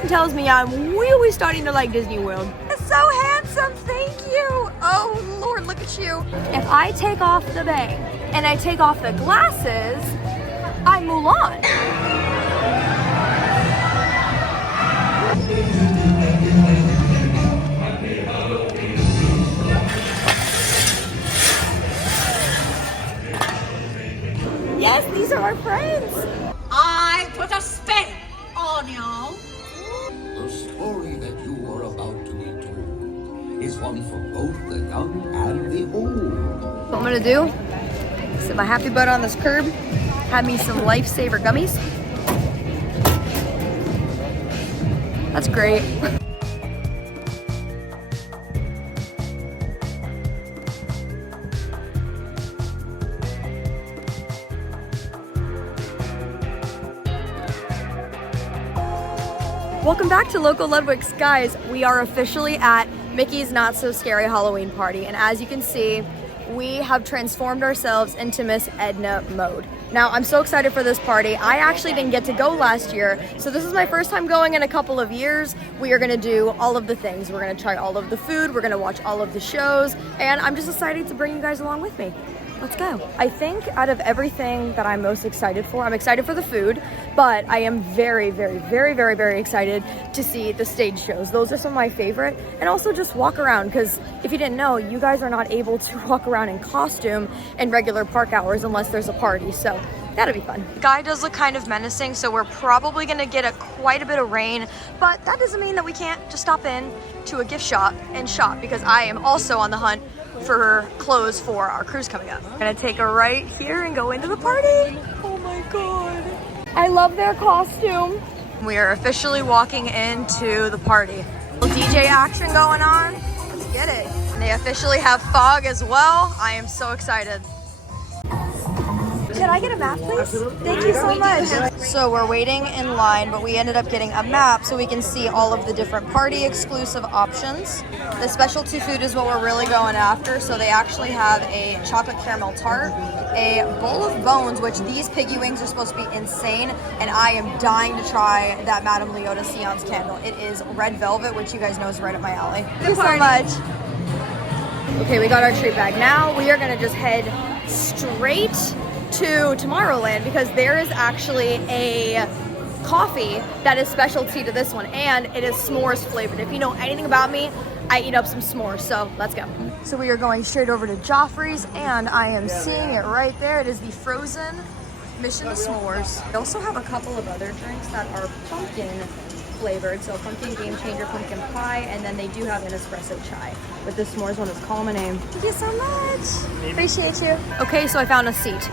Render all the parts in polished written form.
Something tells me I'm really starting to like Disney World. It's so handsome, thank you. Oh Lord, look at you. If I take off the bang and I take off the glasses, I'm Mulan. Yes, these are our friends. I put a spell on you. The story that you are about to be told is one for both the young and the old. What I'm gonna do, sit my happy butt on this curb, have me some Lifesaver gummies. That's great. Welcome back to Loco Ludwicks. Guys, we are officially at Mickey's Not So Scary Halloween Party, and as you can see, we have transformed ourselves into Miss EDNA mode. Now, I'm so excited for this party. I actually didn't get to go last year, so this is my first time going in a couple of years. We are gonna do all of the things. We're gonna try all of the food, we're gonna watch all of the shows, and I'm just excited to bring you guys along with me. Let's go. I think out of everything that I'm most excited for, I'm excited for the food, but I am very, very, very, very, very excited to see the stage shows. Those are some of my favorite, and also just walk around, because if you didn't know, you guys are not able to walk around in costume in regular park hours unless there's a party, so that'll be fun. The guy does look kind of menacing, so we're probably gonna get quite a bit of rain, but that doesn't mean that we can't just stop in to a gift shop and shop, because I am also on the hunt for clothes for our cruise coming up. I'm gonna take a right here and go into the party. Oh my God. I love their costume. We are officially walking into the party. Little DJ action going on. Let's get it. And they officially have fog as well. I am so excited. Can I get a map, please? Thank you so much. So we're waiting in line, but we ended up getting a map so we can see all of the different party exclusive options. The specialty food is what we're really going after. So they actually have a chocolate caramel tart, a bowl of bones, which these piggy wings are supposed to be insane. And I am dying to try that Madame Leota Seance candle. It is red velvet, which you guys know is right up my alley. Thank you so much. Okay, we got our treat bag. Now we are gonna just head straight to Tomorrowland, because there is actually a coffee that is specialty to this one, and it is s'mores flavored. If you know anything about me, I eat up some s'mores, so let's go. So we are going straight over to Joffrey's, and I am seeing it right there. It is the frozen Mission to S'mores. They also have a couple of other drinks that are pumpkin flavored, so pumpkin game changer, pumpkin pie, and then they do have an espresso chai. But this s'mores one is Call My Name. Thank you so much. Appreciate you. Okay, so I found a seat.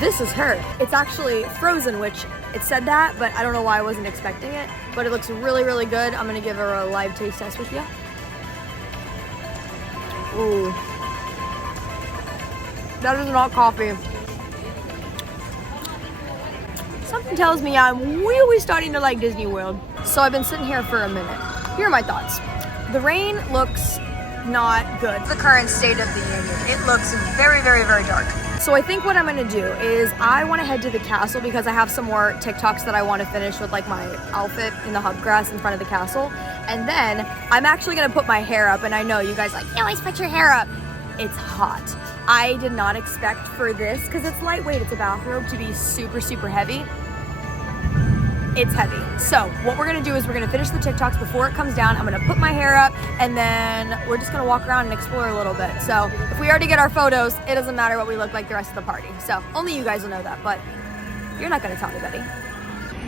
This is her. It's actually frozen, which it said that, but I don't know why I wasn't expecting it, but it looks really, really good. I'm gonna give her a live taste test with you. Ooh. That is not coffee. Something tells me I'm really starting to like Disney World. So I've been sitting here for a minute. Here are my thoughts. The rain looks not good. The current state of the union. It looks very, very, very dark. So I think what I'm gonna do is I wanna head to the castle, because I have some more TikToks that I wanna finish with, like my outfit in the hubgrass in front of the castle. And then I'm actually gonna put my hair up, and I know you guys like, you always put your hair up. It's hot. I did not expect for this, because it's lightweight, it's a bathrobe, to be super, super heavy. It's heavy. So what we're gonna do is we're gonna finish the TikToks before it comes down. I'm gonna put my hair up, and then we're just gonna walk around and explore a little bit. So if we already get our photos, it doesn't matter what we look like the rest of the party. So only you guys will know that, but you're not gonna tell anybody.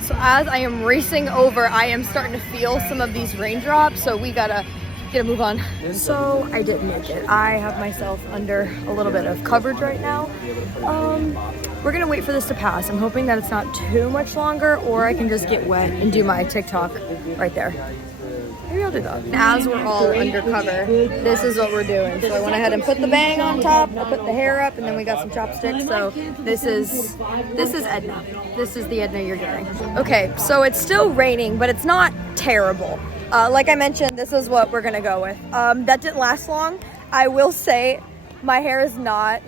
So as I am racing over, I am starting to feel some of these raindrops, so we gotta move on. So I didn't make it. I have myself under a little bit of coverage right now. We're gonna wait for this to pass. I'm hoping that it's not too much longer, or I can just get wet and do my TikTok right there. Maybe I'll do that. As we're all undercover, this is what we're doing. So I went ahead and put the bang on top, I put the hair up, and then we got some chopsticks. So this is EDNA. This is the EDNA you're getting. Okay, so it's still raining, but it's not terrible. Like I mentioned, this is what we're gonna go with. That didn't last long. I will say my hair is not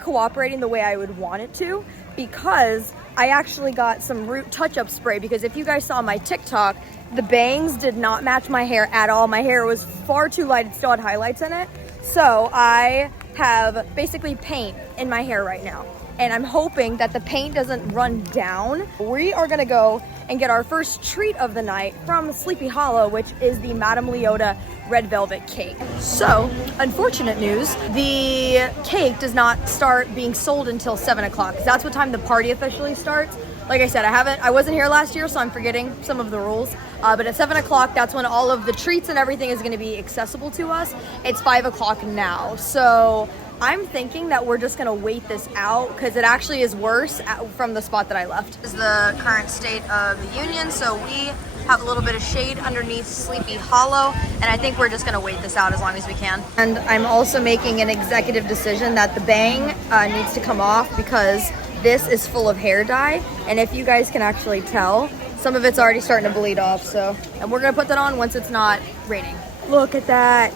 cooperating the way I would want it to, because I actually got some root touch-up spray because if you guys saw my TikTok, the bangs did not match my hair at all. My hair was far too light. It still had highlights in it. So I have basically paint in my hair right now. And I'm hoping that the paint doesn't run down. We are gonna go and get our first treat of the night from Sleepy Hollow, which is the Madame Leota red velvet cake. So, unfortunate news, the cake does not start being sold until 7 o'clock. That's what time the party officially starts. Like I said, I wasn't here last year, so I'm forgetting some of the rules. But at 7 o'clock, that's when all of the treats and everything is gonna be accessible to us. It's 5 o'clock now. So I'm thinking that we're just gonna wait this out because it actually is worse from the spot that I left. This is the current state of the union. So we have a little bit of shade underneath Sleepy Hollow, and I think we're just gonna wait this out as long as we can. And I'm also making an executive decision that the bang needs to come off because this is full of hair dye, and if you guys can actually tell, some of it's already starting to bleed off. So, and we're gonna put that on once it's not raining. Look at that.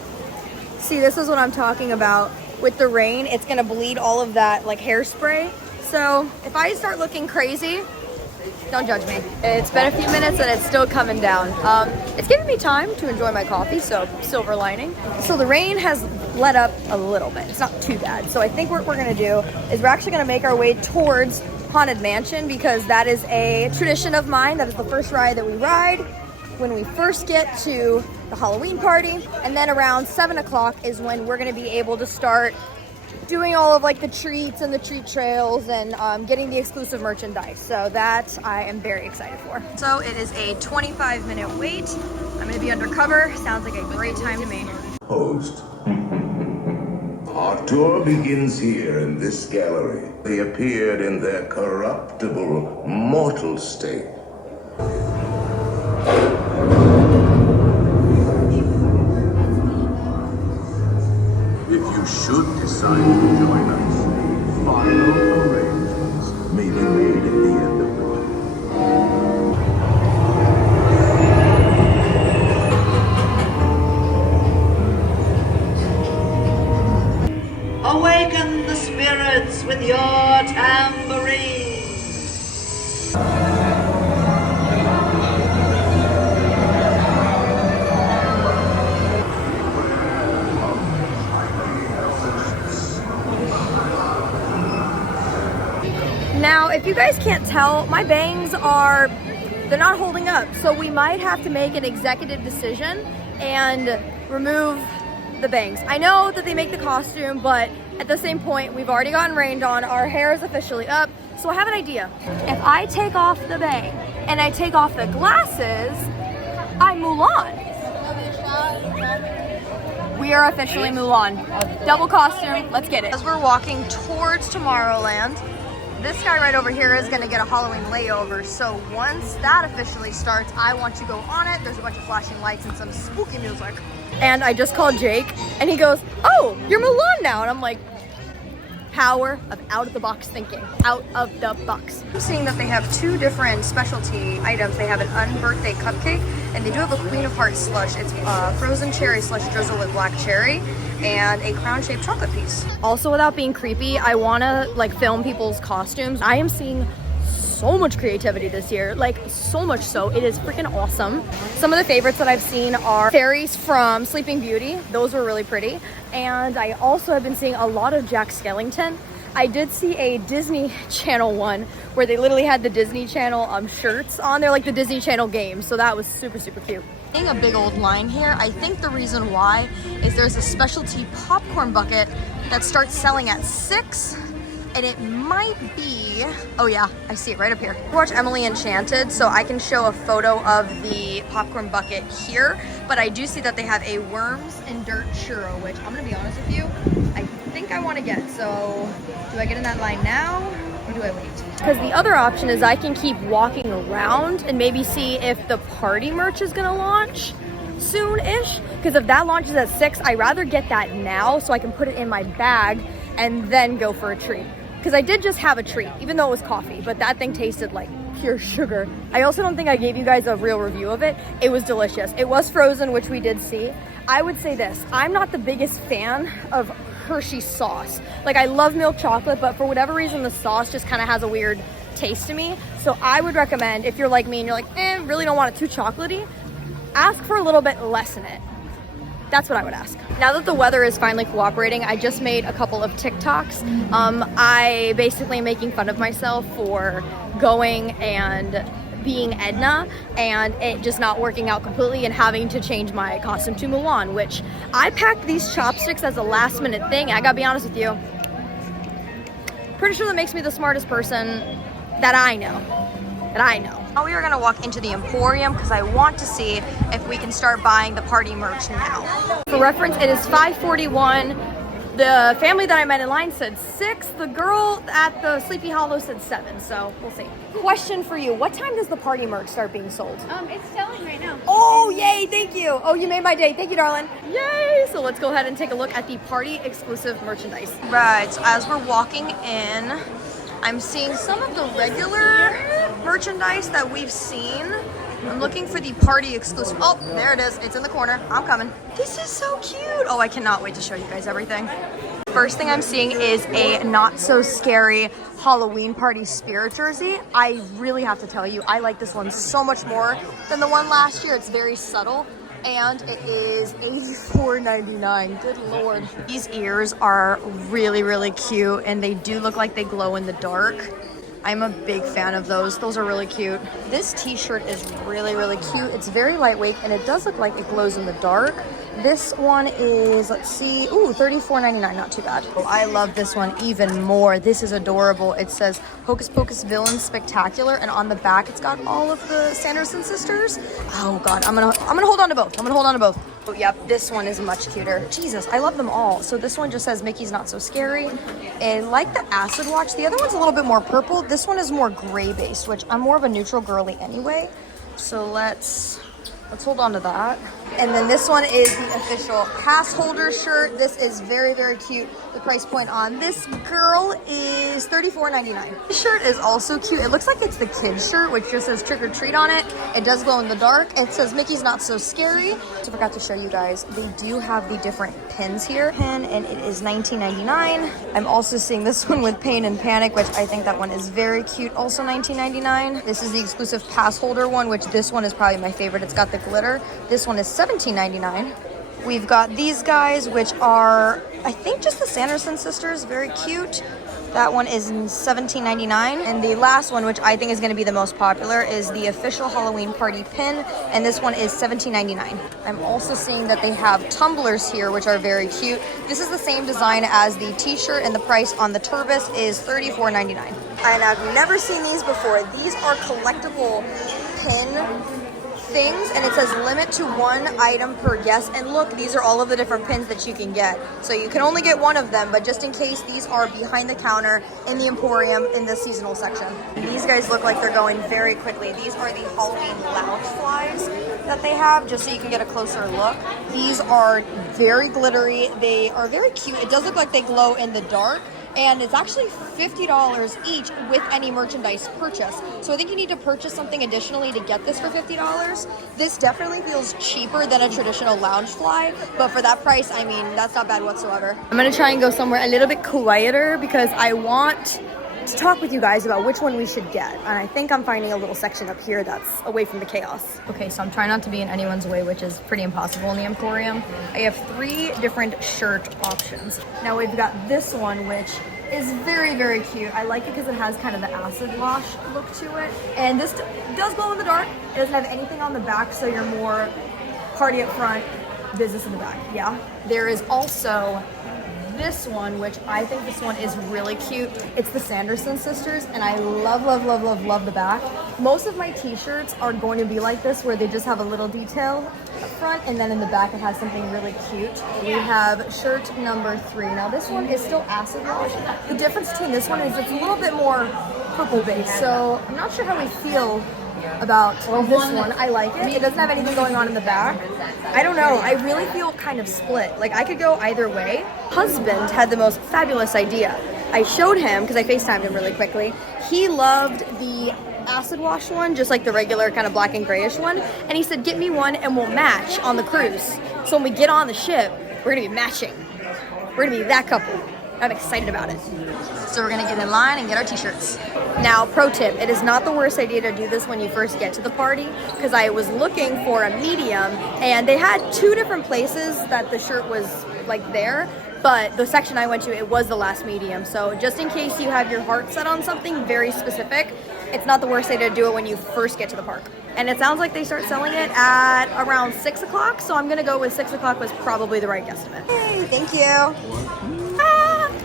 See, this is what I'm talking about. With the rain, it's gonna bleed all of that like hairspray. So if I start looking crazy, don't judge me. It's been a few minutes and it's still coming down. It's giving me time to enjoy my coffee, so silver lining. So the rain has let up a little bit. It's not too bad. So I think what we're gonna do is we're actually gonna make our way towards Haunted Mansion because that is a tradition of mine. That is the first ride that we ride when we first get to the Halloween party. And then around 7 o'clock is when we're gonna be able to start doing all of like the treats and the treat trails and getting the exclusive merchandise. So that I am very excited for. So it is a 25-minute wait. I'm gonna be undercover. Sounds like a great time to me. Host. Our tour begins here in this gallery. They appeared in their corruptible, mortal state. If you should decide to join us, final arrangements may be made at the end of the Awaken the spirits with your tambourines. Now, if you guys can't tell, my bangs they're not holding up. So we might have to make an executive decision and remove the bangs. I know that they make the costume, but at the same point, we've already gotten rained on. Our hair is officially up. So I have an idea. If I take off the bang and I take off the glasses, I'm Mulan. We are officially Mulan. Double costume, let's get it. As we're walking towards Tomorrowland, this guy right over here is gonna get a Halloween layover. So once that officially starts, I want to go on it. There's a bunch of flashing lights and some spooky music. And I just called Jake and he goes, "Oh, you're Mulan now." And I'm like, power of out of the box thinking, out of the box. I'm seeing that they have two different specialty items. They have an unbirthday cupcake and they do have a Queen of Hearts slush. It's frozen cherry slush drizzle with black cherry and a crown-shaped chocolate piece. Also, without being creepy, I wanna like film people's costumes. I am seeing so much creativity this year, like so much so. It is freaking awesome. Some of the favorites that I've seen are fairies from Sleeping Beauty. Those were really pretty. And I also have been seeing a lot of Jack Skellington. I did see a Disney Channel one where they literally had the Disney Channel shirts on there, like the Disney Channel games. So that was super, super cute. Seeing a big old line here. I think the reason why is there's a specialty popcorn bucket that starts selling at 6. And it might be, oh yeah, I see it right up here. Watch Emily Enchanted, so I can show a photo of the popcorn bucket here, but I do see that they have a worms and dirt churro, which I'm gonna be honest with you, I think I wanna get. So do I get in that line now or do I wait? Because the other option is I can keep walking around and maybe see if the party merch is gonna launch soon-ish. Because if that launches at 6, I'd rather get that now so I can put it in my bag and then go for a treat. Because I did just have a treat, even though it was coffee, but that thing tasted like pure sugar. I also don't think I gave you guys a real review of it. It was delicious. It was frozen, which we did see. I would say this, I'm not the biggest fan of Hershey sauce. Like I love milk chocolate, but for whatever reason, the sauce just kind of has a weird taste to me. So I would recommend, if you're like me and you're like, really don't want it too chocolatey, ask for a little bit less in it. That's what I would ask. Now that the weather is finally cooperating, I just made a couple of TikToks. I basically am making fun of myself for going and being Edna and it just not working out completely and having to change my costume to Mulan, which I packed these chopsticks as a last minute thing. I gotta be honest with you, pretty sure that makes me the smartest person that I know. Now we are gonna walk into the Emporium because I want to see if we can start buying the party merch now. For reference, it is 5:41. The family that I met in line said 6. The girl at the Sleepy Hollow said 7, so we'll see. Question for you, what time does the party merch start being sold? It's selling right now. Oh, yay, thank you. Oh, you made my day. Thank you, darling. Yay. So let's go ahead and take a look at the party exclusive merchandise. Right, so as we're walking in, I'm seeing some of the regular merchandise that we've seen. I'm looking for the party exclusive. Oh, there it is. It's in the corner. I'm coming. This is so cute. Oh, I cannot wait to show you guys everything. First thing I'm seeing is a not so scary Halloween party spirit jersey. I really have to tell you, I like this one so much more than the one last year. It's very subtle. And it is $84.99. Good Lord. These ears are really, really cute and they do look like they glow in the dark. I'm a big fan of those. Those are really cute. This t-shirt is really, really cute. It's very lightweight and it does look like it glows in the dark. This one is, let's see, ooh, $34.99, not too bad. Oh, I love this one even more. This is adorable. It says Hocus Pocus Villains Spectacular, and on the back it's got all of the Sanderson sisters. Oh God, I'm gonna hold on to both. Oh, yep, this one is much cuter. Jesus, I love them all. So this one just says Mickey's Not So Scary. And like the acid watch, the other one's a little bit more purple. This one is more gray based, which I'm more of a neutral girly anyway. So let's hold on to that. And then this one is the official pass holder shirt. This is very, very cute. The price point on this girl is $34.99. This shirt is also cute. It looks like it's the kids shirt, which just says trick or treat on it. It does glow in the dark. It says Mickey's Not So Scary. So I forgot to show you guys, they do have the different pins here. And it is $19.99. I'm also seeing this one with Pain and Panic, which I think that one is very cute. Also $19.99. This is the exclusive pass holder one, which this one is probably my favorite. It's got the glitter. This one is $17.99. We've got these guys, which are, I think, just the Sanderson sisters. Very cute. That one is $17.99. And the last one, which I think is going to be the most popular, is the official Halloween party pin. And this one is $17.99. I'm also seeing that they have tumblers here, which are very cute. This is the same design as the t-shirt, and the price on the turbis is $34.99. And I've never seen these before. These are collectible pin things, and it says limit to 1 item per guest. And look, these are all of the different pins that you can get. So you can only get one of them, but just in case, these are behind the counter in the Emporium in the seasonal section. And these guys look like they're going very quickly. These are the Halloween lounge flies that they have, just so you can get a closer look. These are very glittery. They are very cute. It does look like they glow in the dark. And it's actually $50 each with any merchandise purchase. So I think you need to purchase something additionally to get this for $50. This definitely feels cheaper than a traditional lounge fly, but for that price, I mean, that's not bad whatsoever. I'm gonna try and go somewhere a little bit quieter because I want to talk with you guys about which one we should get. And I think I'm finding a little section up here that's away from the chaos. Okay, so I'm trying not to be in anyone's way, which is pretty impossible in the Emporium. I have 3 different shirt options. Now we've got this one, which is very, very cute. I like it because it has kind of the acid wash look to it. And this does glow in the dark. It doesn't have anything on the back, so you're more party up front, business in the back, yeah? There is also this one, which I think this one is really cute. It's the Sanderson sisters, and I love, love, love, love, love the back. Most of my t-shirts are going to be like this, where they just have a little detail up front, and then in the back it has something really cute. We have shirt number 3. Now this one is still acid wash. The difference between this one is it's a little bit more purple based, so I'm not sure how we feel about this one. I like it. It doesn't have anything going on in the back. I don't know. I really feel kind of split. Like, I could go either way. Husband had the most fabulous idea. I showed him, because I FaceTimed him really quickly. He loved the acid wash one, just like the regular kind of black and grayish one. And he said, get me one and we'll match on the cruise. So when we get on the ship, we're going to be matching. We're going to be that couple. I'm excited about it. So we're gonna get in line and get our t-shirts. Now, pro tip, it is not the worst idea to do this when you first get to the party, because I was looking for a medium and they had 2 different places that the shirt was like there, but the section I went to, it was the last medium. So just in case you have your heart set on something very specific, it's not the worst idea to do it when you first get to the park. And it sounds like they start selling it at around 6 o'clock, so I'm gonna go with 6 o'clock was probably the right guesstimate. Hey, thank you.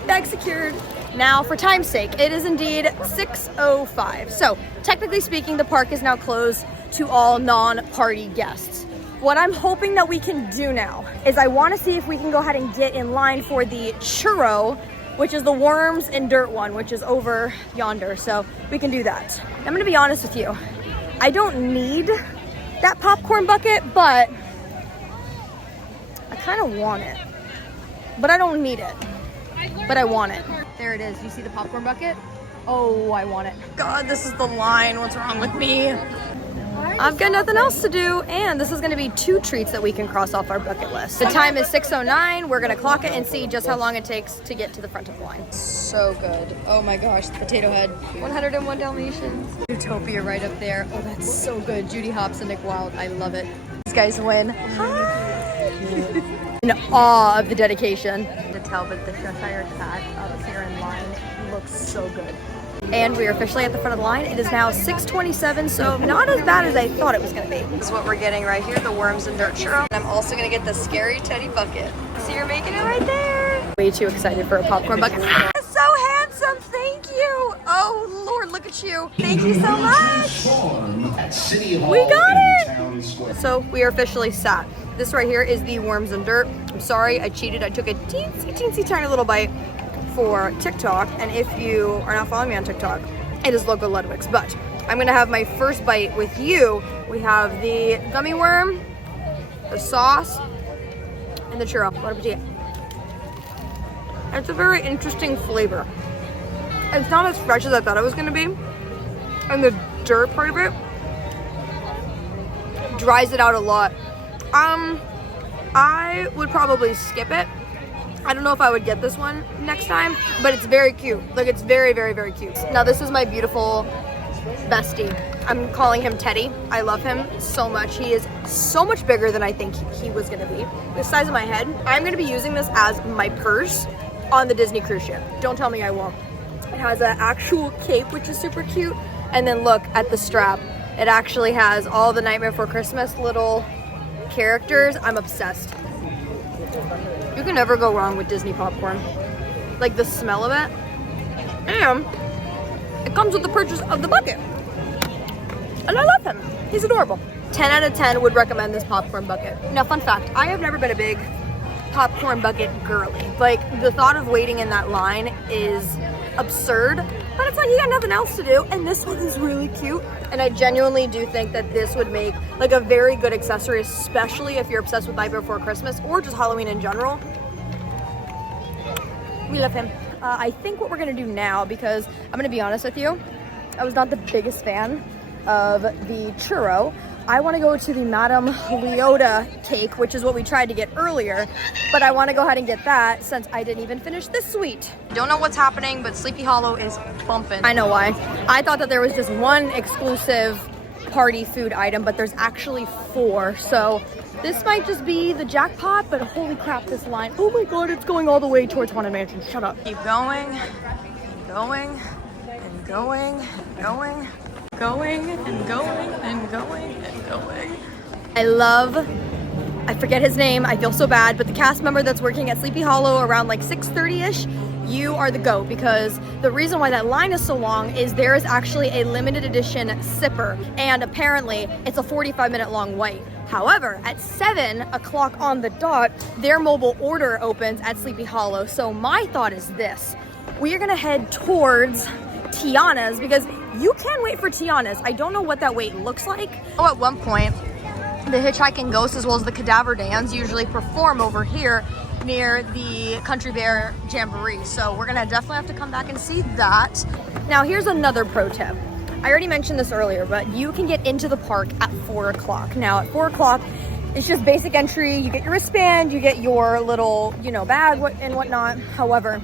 Bag secured. Now, for time's sake, it is indeed 6:05. So, technically speaking, the park is now closed to all non-party guests. What I'm hoping that we can do now is I want to see if we can go ahead and get in line for the churro, which is the worms and dirt one, which is over yonder. So, we can do that. I'm going to be honest with you. I don't need that popcorn bucket, but I kind of want it. But I don't need it. But I want it. There it is. You see the popcorn bucket? Oh, I want it. God, this is the line. What's wrong with me? I've got nothing else to do, and this is going to be 2 treats that we can cross off our bucket list. The time is 6:09. We're going to clock it and see just how long it takes to get to the front of the line. So good. Oh my gosh, the potato head. 101 Dalmatians. Utopia right up there. Oh, that's so good. Judy Hopps and Nick Wilde. I love it. These guys win. Hi. In awe of the dedication. To tell, but the Cheshire Cat up here in line looks so good. And we are officially at the front of the line. It is now 6:27, so not as bad as I thought it was gonna be. This is what we're getting right here, the worms and dirt churro. And I'm also gonna get the scary teddy bucket. So you're making it right there. Way too excited for a popcorn bucket. So handsome, thank you. Oh Lord, look at you. Thank you so much. We got it! So we are officially sat. This right here is the worms and dirt. I'm sorry, I cheated. I took a teensy tiny little bite for TikTok, and if you are not following me on TikTok, it is Loco Ludwicks. But I'm gonna have my first bite with you. We have the gummy worm, the sauce, and the churro. Bon appetit. It's a very interesting flavor. It's not as fresh as I thought it was gonna be, and the dirt part of it dries it out a lot. I would probably skip it. I don't know if I would get this one next time, but it's very cute. Like, it's very, very, very cute. Now, this is my beautiful bestie. I'm calling him Teddy. I love him so much. He is so much bigger than I think he was gonna be. The size of my head. I'm gonna be using this as my purse on the Disney cruise ship. Don't tell me I won't. It has an actual cape, which is super cute. And then look at the strap. It actually has all the Nightmare Before Christmas little characters. I'm obsessed. You can never go wrong with Disney popcorn. Like, the smell of it. And it comes with the purchase of the bucket. And I love him. He's adorable. 10 out of 10 would recommend this popcorn bucket. Now, fun fact, I have never been a big popcorn bucket girly. Like, the thought of waiting in that line is absurd, but it's like you got nothing else to do, and this one is really cute. And I genuinely do think that this would make like a very good accessory, especially if you're obsessed with Nightmare Before Christmas or just Halloween in general. We love him. I think what we're gonna do now, because I'm gonna be honest with you, I was not the biggest fan of the churro. I want to go to the Madame Leota cake, which is what we tried to get earlier, but I want to go ahead and get that since I didn't even finish this sweet. Don't know what's happening, but Sleepy Hollow is bumping. I know why. I thought that there was just one exclusive party food item, but there's actually 4. So this might just be the jackpot, but holy crap, this line. Oh my God, it's going all the way towards Haunted Mansion. Shut up. Keep going, going, and going, and going. Going and going and going and going. I forget his name, I feel so bad, but the cast member that's working at Sleepy Hollow around like 6:30ish, you are the GOAT, because the reason why that line is so long is there is actually a limited edition sipper, and apparently it's a 45-minute long wait. However, at 7 o'clock on the dot, their mobile order opens at Sleepy Hollow. So my thought is this: we are gonna head towards Tiana's, because you can wait for Tiana's. I don't know what that wait looks like. Oh, at one point, the Hitchhiking Ghost as well as the Cadaver Dans usually perform over here near the Country Bear Jamboree. So we're gonna definitely have to come back and see that. Now, here's another pro tip. I already mentioned this earlier, but you can get into the park at 4 o'clock. Now, at 4 o'clock, it's just basic entry. You get your wristband, you get your little, bag and whatnot. However,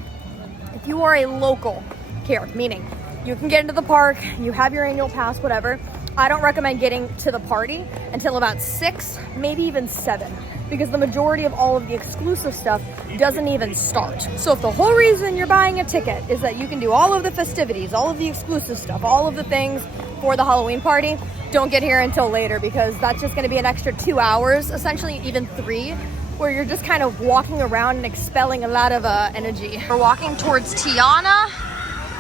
if you are a local here, meaning you can get into the park, you have your annual pass, whatever, I don't recommend getting to the party until about 6, maybe even 7, because the majority of all of the exclusive stuff doesn't even start. So if the whole reason you're buying a ticket is that you can do all of the festivities, all of the exclusive stuff, all of the things for the Halloween party, don't get here until later, because that's just gonna be an extra 2 hours, essentially even 3, where you're just kind of walking around and expelling a lot of energy. We're walking towards Tiana.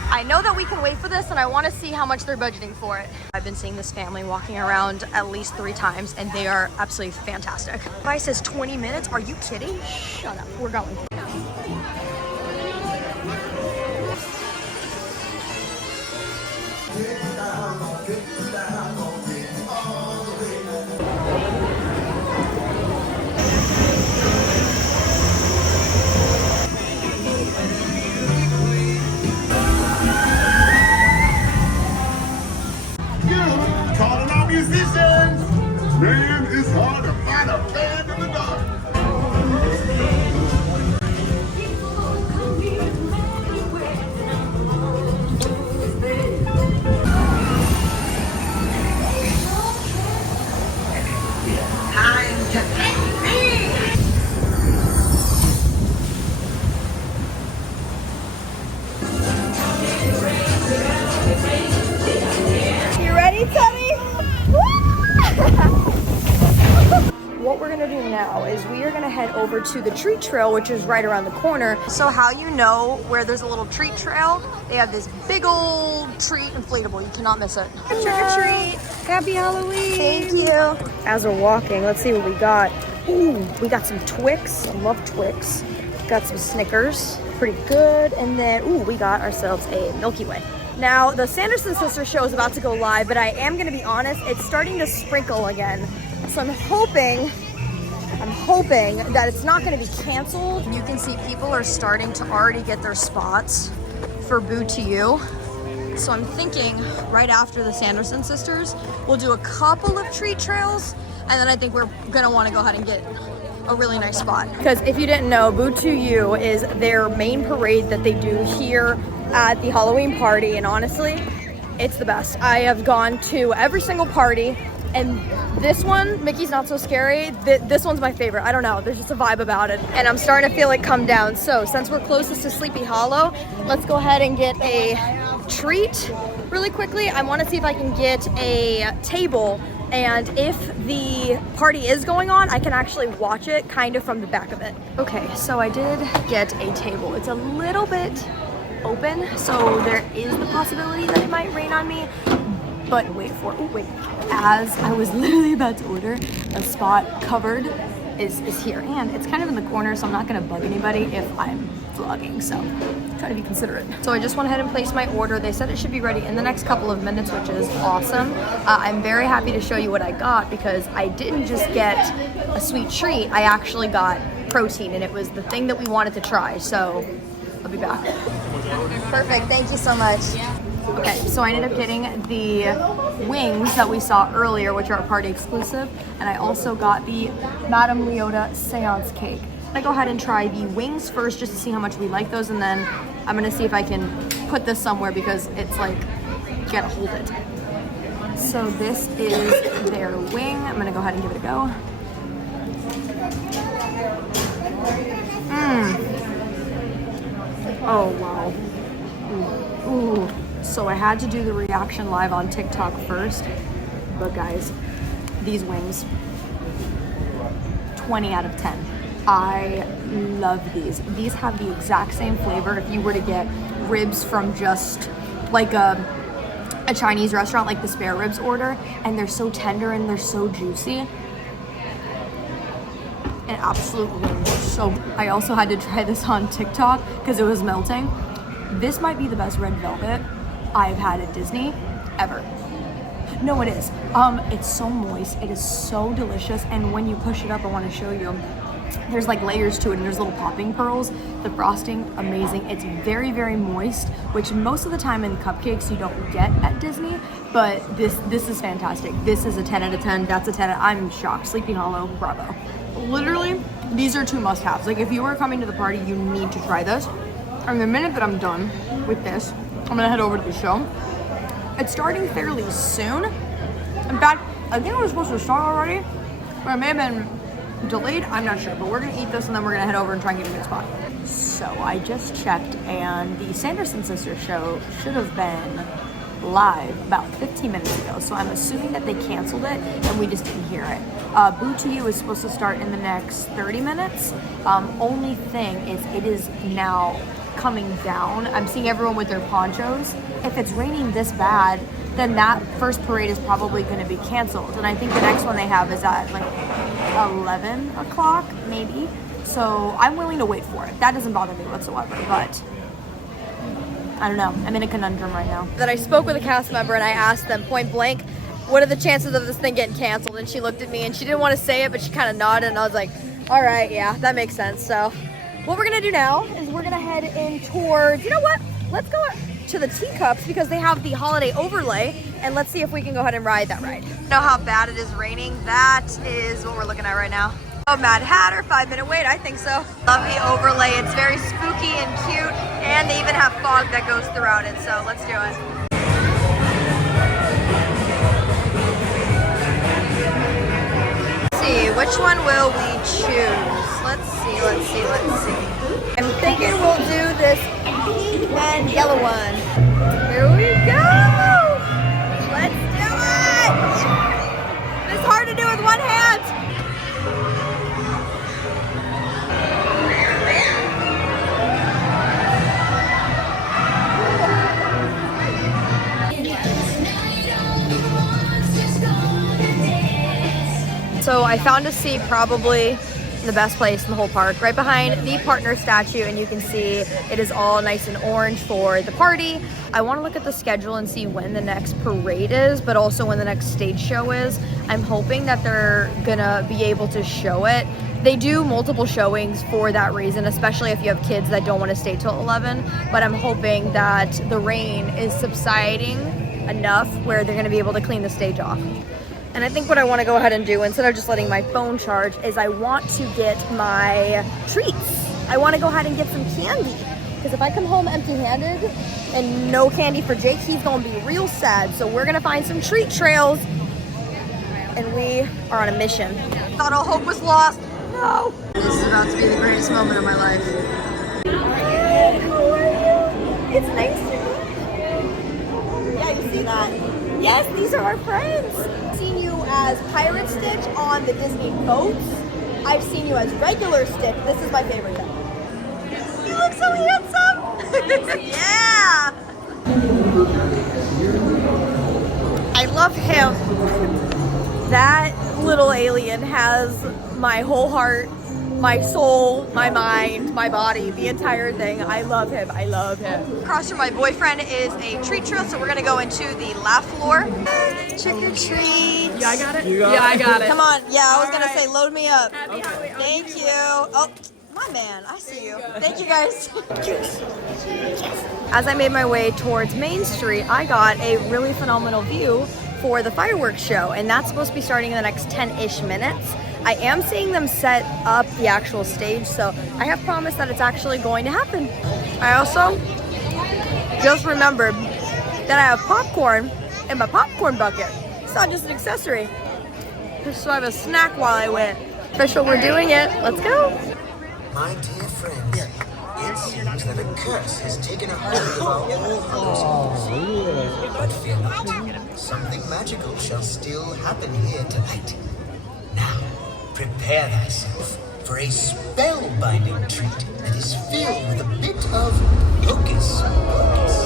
I know that we can wait for this, and I want to see how much they're budgeting for it. I've been seeing this family walking around at least 3 times, and they are absolutely fantastic. Price says 20 minutes. Are you kidding? Shut up. We're going. Musicians! Man, it's hard to find a band in the dark. Time to pay me! You ready, Teddy? What we're gonna do now is we are gonna head over to the treat trail, which is right around the corner. So how you know where there's a little treat trail, they have this big old treat inflatable. You cannot miss it. Trick or treat. Happy Halloween. Thank you. As we're walking, let's see what we got. Ooh, we got some Twix. I love Twix. Got some Snickers. Pretty good. And then, ooh, we got ourselves a Milky Way. Now, the Sanderson Sisters show is about to go live, but I am gonna be honest, it's starting to sprinkle again. So I'm hoping that it's not gonna be canceled. You can see people are starting to already get their spots for Boo to You. So I'm thinking right after the Sanderson Sisters, we'll do a couple of treat trails, and then I think we're gonna wanna go ahead and get a really nice spot. Because if you didn't know, Boo to You is their main parade that they do here at the Halloween party, and honestly, it's the best. I have gone to every single party, and this one, Mickey's Not So Scary, this one's my favorite. I don't know, there's just a vibe about it, and I'm starting to feel it come down. So since we're closest to Sleepy Hollow, let's go ahead and get a treat really quickly. I want to see if I can get a table, and if the party is going on, I can actually watch it kind of from the back of it. Okay, so I did get a table. It's a little bit open, so there is the possibility that it might rain on me, but wait for it. Oh wait, as I was literally about to order, a spot covered is here, and it's kind of in the corner, so I'm not gonna bug anybody if I'm vlogging, so try to be considerate. So I just went ahead and placed my order. They said it should be ready in the next couple of minutes, which is awesome. I'm very happy to show you what I got, because I didn't just get a sweet treat, I actually got protein, and it was the thing that we wanted to try, so I'll be back. Perfect, thank you so much. Okay, so I ended up getting the wings that we saw earlier, which are a party exclusive, and I also got the Madame Leota seance cake. I'm gonna go ahead and try the wings first just to see how much we like those, and then I'm gonna see if I can put this somewhere, because it's like, you gotta hold it. So this is their wing. I'm gonna go ahead and give it a go. Oh wow. Ooh. So I had to do the reaction live on TikTok first, but guys, these wings, 20 out of 10. I love these. These have the exact same flavor if you were to get ribs from just like a Chinese restaurant, like the spare ribs order, and they're so tender and they're so juicy. An absolute win. So I also had to try this on TikTok because it was melting. This might be the best red velvet I've had at Disney ever. No, it is. It's so moist. It is so delicious. And when you push it up, I want to show you, there's like layers to it, and there's little popping pearls. The frosting, amazing. It's very, very moist, which most of the time in cupcakes you don't get at Disney, but this is fantastic. This is a 10 out of 10. That's a 10. I'm shocked. Sleepy Hollow, bravo. Literally, these are 2 must-haves. Like if you were coming to the party, you need to try this. And the minute that I'm done with this, I'm gonna head over to the show. It's starting fairly soon. In fact, I think it was supposed to start already, but it may have been delayed. I'm not sure, but we're gonna eat this and then we're gonna head over and try and get a good spot. So I just checked, and the Sanderson Sisters show should have been live about 15 minutes ago. So I'm assuming that they canceled it and we just didn't hear it. Boo to You is supposed to start in the next 30 minutes. Only thing is it is now coming down. I'm seeing everyone with their ponchos. If it's raining this bad, then that first parade is probably going to be canceled. And I think the next one they have is at like 11 o'clock, maybe. So I'm willing to wait for it. That doesn't bother me whatsoever, but I don't know. I'm in a conundrum right now. Then I spoke with a cast member and I asked them point blank, what are the chances of this thing getting canceled? And she looked at me and she didn't want to say it, but she kind of nodded and I was like, all right, yeah, that makes sense. So what we're going to do now is we're going to head in towards, you know what? Let's go to the Teacups because they have the holiday overlay, and let's see if we can go ahead and ride that ride. You know how bad it is raining? That is what we're looking at right now. Oh, Mad Hatter, 5-minute wait, I think so. Love the overlay, it's very spooky and cute, and they even have fog that goes throughout it, so let's do it. Let's see, which one will we choose? Let's see. I'm thinking we'll do this pink and yellow one. Here we go! Let's do it! It's hard to do with one hand. So I found a seat probably the best place in the whole park, right behind the partner statue, and you can see it is all nice and orange for the party. I want to look at the schedule and see when the next parade is, but also when the next stage show is. I'm hoping that they're gonna be able to show it. They do multiple showings for that reason, especially if you have kids that don't want to stay till 11, but I'm hoping that the rain is subsiding enough where they're gonna be able to clean the stage off. And I think what I want to go ahead and do, instead of just letting my phone charge, is I want to get my treats. I want to go ahead and get some candy. Because if I come home empty-handed and no candy for Jake, he's going to be real sad. So we're going to find some treat trails. And we are on a mission. Thought all hope was lost. No. This is about to be the greatest moment of my life. How are you? It's nice to meet you. Yeah, you see that? Yes, these are our friends. I've seen you as Pirate Stitch on the Disney boats. I've seen you as regular Stitch. This is my favorite though. You look so handsome. Yeah. I love him. That little alien has my whole heart, my soul, my mind, my body, the entire thing. I love him. I love him. Across from my boyfriend is a treat trail, so we're gonna go into the laugh floor. Trick or treat. Yeah, I got it. I got it. Come on. Yeah, I was gonna say load me up. Thank you. Oh, my man. I see you. Thank you guys. As I made my way towards Main Street, I got a really phenomenal view for the fireworks show, and that's supposed to be starting in the next 10-ish minutes. I am seeing them set up the actual stage, so I have promised that it's actually going to happen. I also just remembered that I have popcorn in my popcorn bucket. It's not just an accessory. So I have a snack while I wait. Official, we're doing it. Let's go. My dear friends, it seems that a curse has taken a hold of our old Hocus Pocus. But fear not, something magical shall still happen here tonight. Now, prepare thyself for a spellbinding treat that is filled with a bit of Hocus Pocus.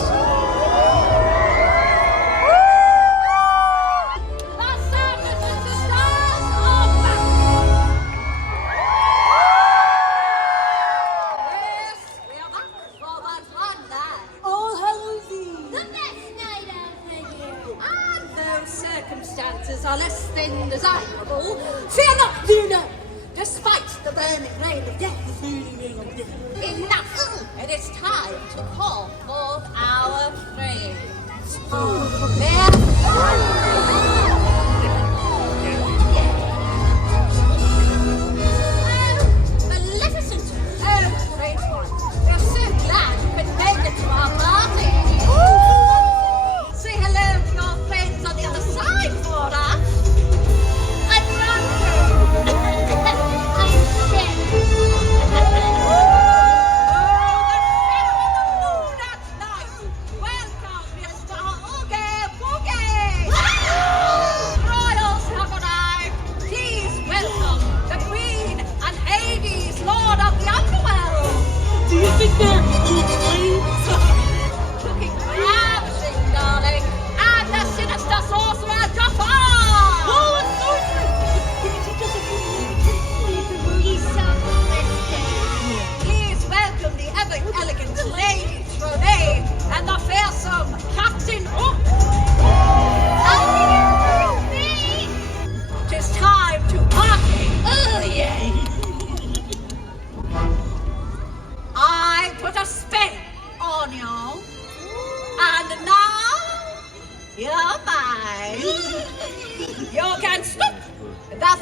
Circumstances are less than desirable. Fear not, Luna! Despite the burning rain of death. Enough! It is time to call forth our friends. Maleficent! Oh, great one! We are so glad you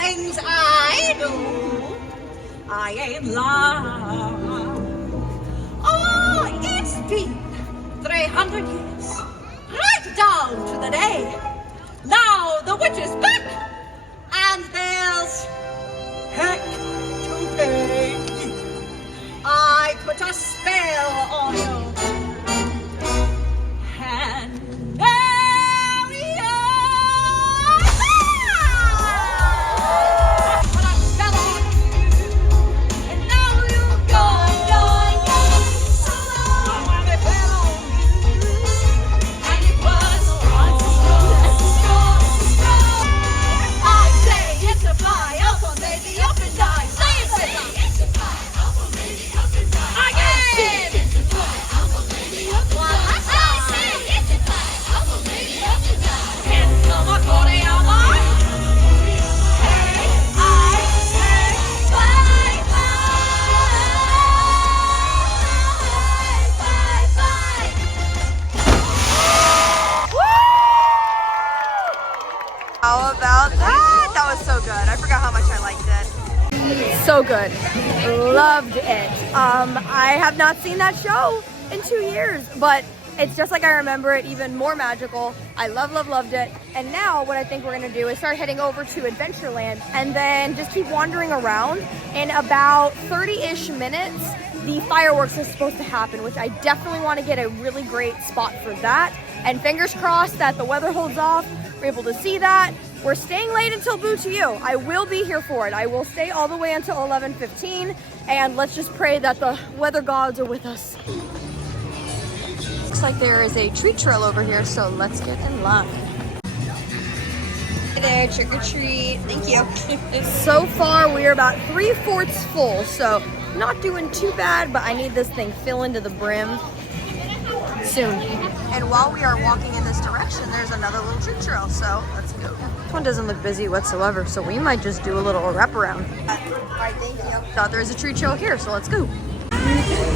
things I do, I ain't lying. Oh, it's been 300 years, right down to the day. Now the witch is back, and there's heck to pay. I put a spell on you, and there you are. Put a spell on you, and now you're gone. So long, I fell on you, and it was I say it's a fly, up on baby, up and die. Say it with us. It's a fly, up on baby, up and die. Again. It's a fly, up on baby, up and die. I say it's a fly, up on baby, up and die. It's the accordion line. Hey, I say bye bye. How about that? That was so good. I forgot how much I liked it. So good. Loved it. I have not seen that show in 2 years, but it's just like I remember it, even more magical. I loved it. And now what I think we're gonna do is start heading over to Adventureland and then just keep wandering around. In about 30-ish minutes, the fireworks is supposed to happen, which I definitely want to get a really great spot for that. And fingers crossed that the weather holds off. We're able to see that. We're staying late until Boo to You. I will be here for it. I will stay all the way until 11:15, and let's just pray that the weather gods are with us. Looks like there is a treat trail over here, so let's get in line. Hey there, trick or treat. Thank you. So far, we are about 3/4 full, so not doing too bad, but I need this thing filling to the brim soon. And while we are walking in this direction, there's another little treat trail, so let's go. This one doesn't look busy whatsoever, so we might just do a little wraparound. Alright, thank you. Thought there was a treat trail here, so let's go.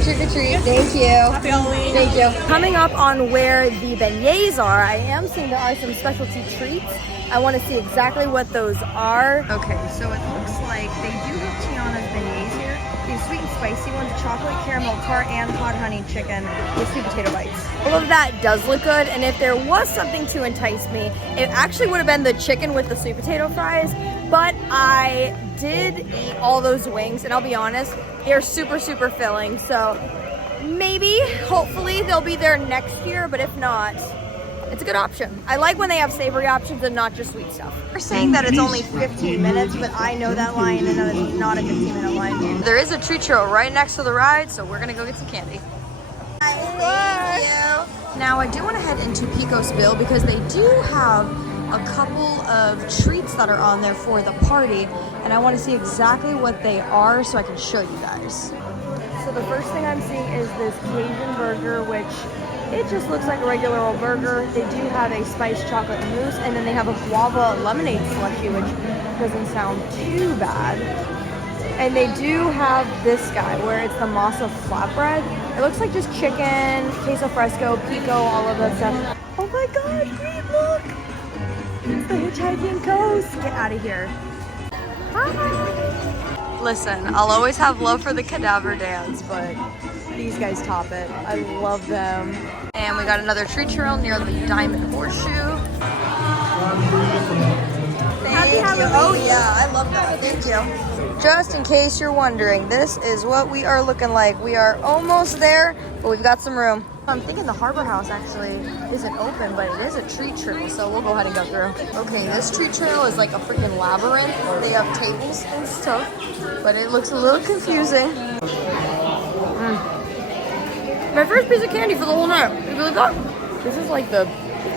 Trick or treat, thank you. Happy Halloween. Thank you. Coming up on where the beignets are, I am seeing there are some specialty treats. I want to see exactly what those are. Okay, so it looks like they do have Tiana's beignets here. These sweet and spicy ones, chocolate, caramel, tart, and hot honey chicken with sweet potato bites. All of that does look good, and if there was something to entice me, it actually would have been the chicken with the sweet potato fries, but I did eat all those wings, and I'll be honest, they're super filling, so maybe, hopefully, they'll be there next year, but if not, it's a good option. I like when they have savory options and not just sweet stuff. They're saying that it's only 15 minutes, but I know that line and that it's not a 15-minute line. There is a treat trail right next to the ride, so we're gonna go get some candy. Thank you. Now I do want to head into Pecos Bill because they do have a couple of treats that are on there for the party, and I want to see exactly what they are so I can show you guys. So the first thing I'm seeing is this Cajun burger, which it just looks like a regular old burger. They do have a spiced chocolate mousse, and then they have a guava lemonade slushie, which doesn't sound too bad. And they do have this guy where it's the masa flatbread. It looks like just chicken, queso fresco, pico, all of that stuff. Oh my god, great, look! It's the Hitchhiking Coast. Get out of here. Hi. Listen, I'll always have love for the cadaver dance, but these guys top it. I love them. And we got another treat trail near the Diamond Horseshoe. Thank you. Oh yeah, I love that. Thank you. Just in case you're wondering, this is what we are looking like. We are almost there, but we've got some room. I'm thinking the Harbor House actually isn't open, but it is a treat trail, so we'll go ahead and go through. Okay, this treat trail is like a freaking labyrinth. They have tables and stuff, but it looks a little confusing. My first piece of candy for the whole night. You believe that? This is like the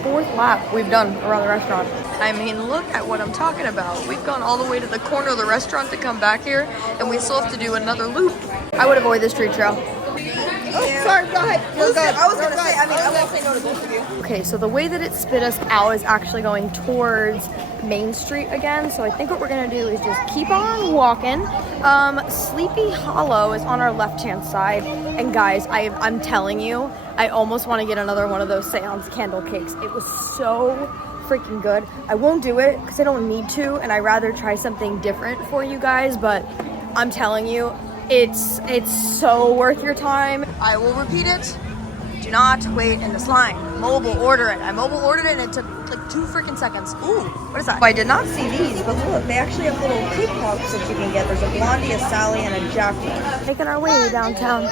4th lap we've done around the restaurant. I mean, look at what I'm talking about. We've gone all the way to the corner of the restaurant to come back here, and we still have to do another loop. I would avoid this treat trail. Oh, sorry, go ahead. I was gonna say, I won't say no to both of you. Okay, so the way that it spit us out is actually going towards Main Street again. So I think what we're gonna do is just keep on walking. Sleepy Hollow is on our left-hand side. And guys, I'm telling you, I almost want to get another one of those seance candle cakes. It was so freaking good. I won't do it because I don't need to, and I'd rather try something different for you guys, but I'm telling you, it's so worth your time. I will repeat it. Do not wait in this line. Mobile order it. I mobile ordered it and it took like 2 freaking seconds. Ooh, what is that? I did not see these, but look, they actually have little kickoffs that you can get. There's a Blondie, a Sally, and a Jackie. Making our way downtown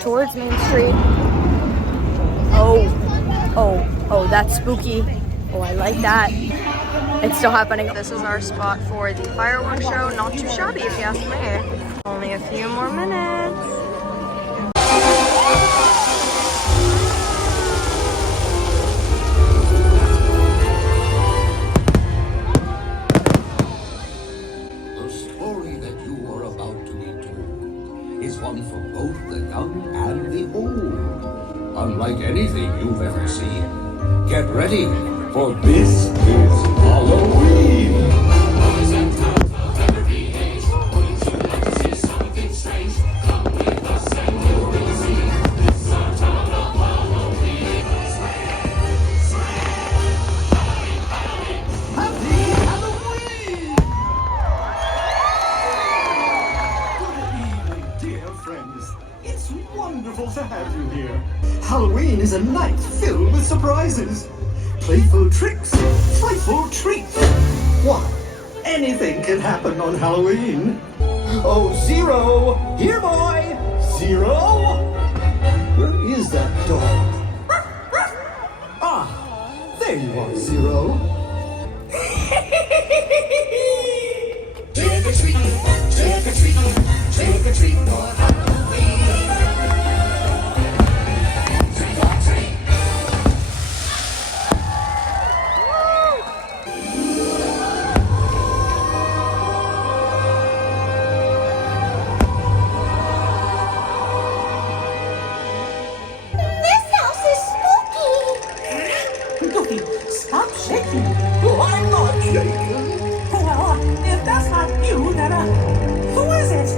towards Main Street. Oh, that's spooky. Oh, I like that. It's still happening. This is our spot for the fireworks show. Not too shabby if you ask me. Only a few more minutes. The story that you are about to be told is one for both the young and the old. Unlike anything you've ever seen. Get ready, for this is Halloween! Wonderful to have you here. Halloween is a night filled with surprises. Playful tricks, playful treats. Why, anything can happen on Halloween. Oh, Zero! Here, boy! Zero! Where is that dog? Ah, there you are, Zero. Trick or treat, trick or treat, trick or treat for Halloween. Trick or treat. This house is spooky. Duffy, stop shaking. Oh, I'm not shaking. Well, if that's not you, then who is it?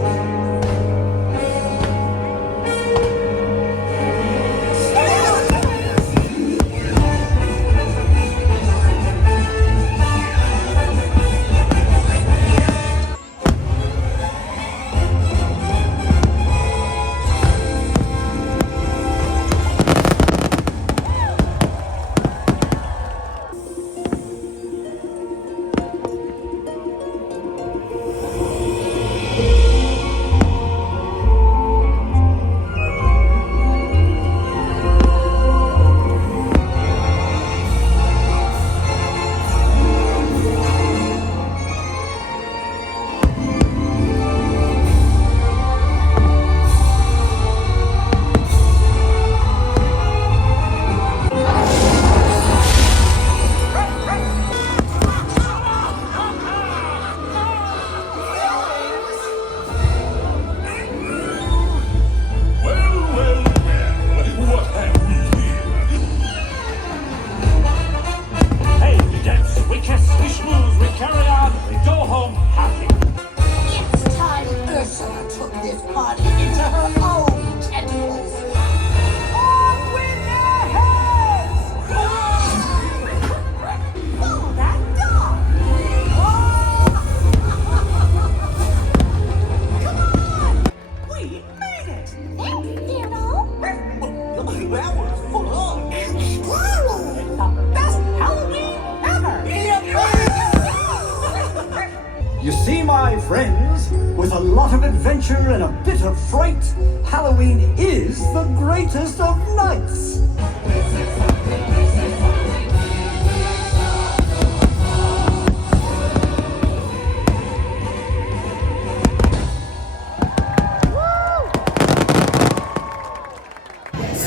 You see, my friends, with a lot of adventure and a bit of fright, Halloween is the greatest of nights.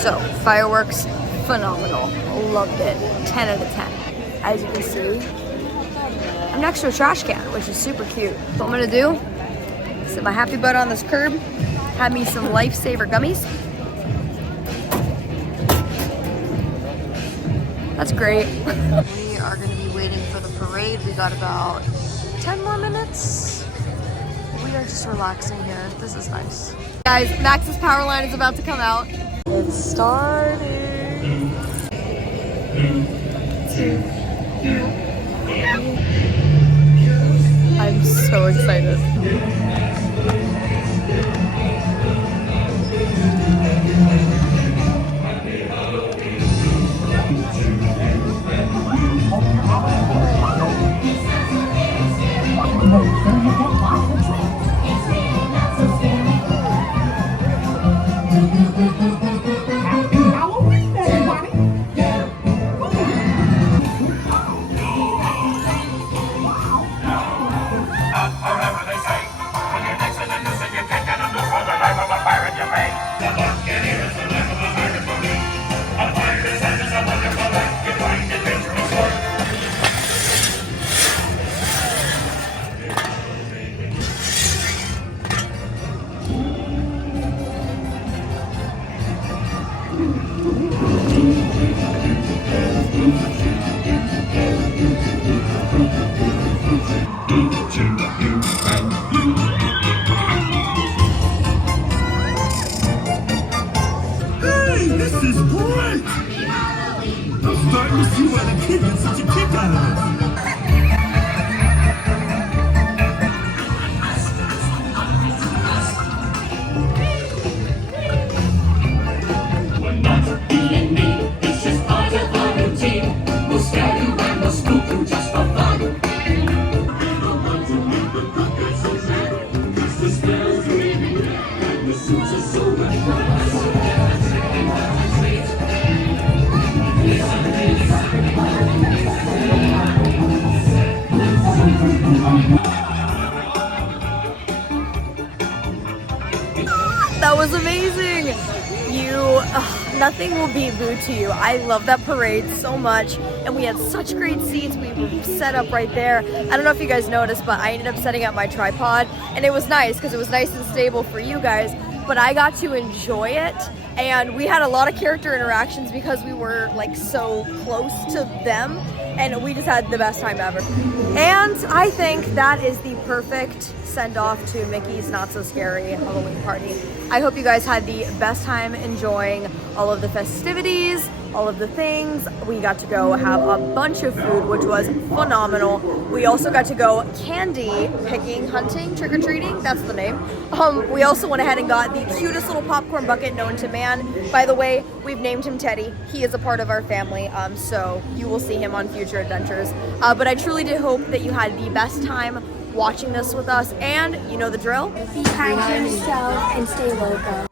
So, fireworks, phenomenal. Loved it. 10 out of 10. As you can see, I'm next to a trash can, which is super cute. What I'm gonna do, sit my happy butt on this curb, have me some Lifesaver gummies. That's great. We are gonna be waiting for the parade. We got about 10 more minutes. We are just relaxing here. This is nice. Guys, Max's power line is about to come out. It's starting. 2, I'm so excited. Hey, this is great! I'm starting to see why the kids get such a kick out of this. That was amazing. Nothing will beat Boo to you. I love that parade so much, and we had such great seats. We were set up right there. I don't know if you guys noticed, but I ended up setting up my tripod, and it was nice because it was nice and stable for you guys, but I got to enjoy it, and we had a lot of character interactions because we were like so close to them, and we just had the best time ever. And I think that is the perfect send off to Mickey's Not So Scary Halloween Party. I hope you guys had the best time enjoying all of the festivities, all of the things. We got to go have a bunch of food, which was phenomenal. We also got to go candy picking, hunting, trick-or-treating, that's the name. We also went ahead and got the cutest little popcorn bucket known to man. By the way, we've named him Teddy. He is a part of our family, so you will see him on future adventures. But I truly do hope that you had the best time watching this with us, and you know the drill. Be kind to yourself and stay loco.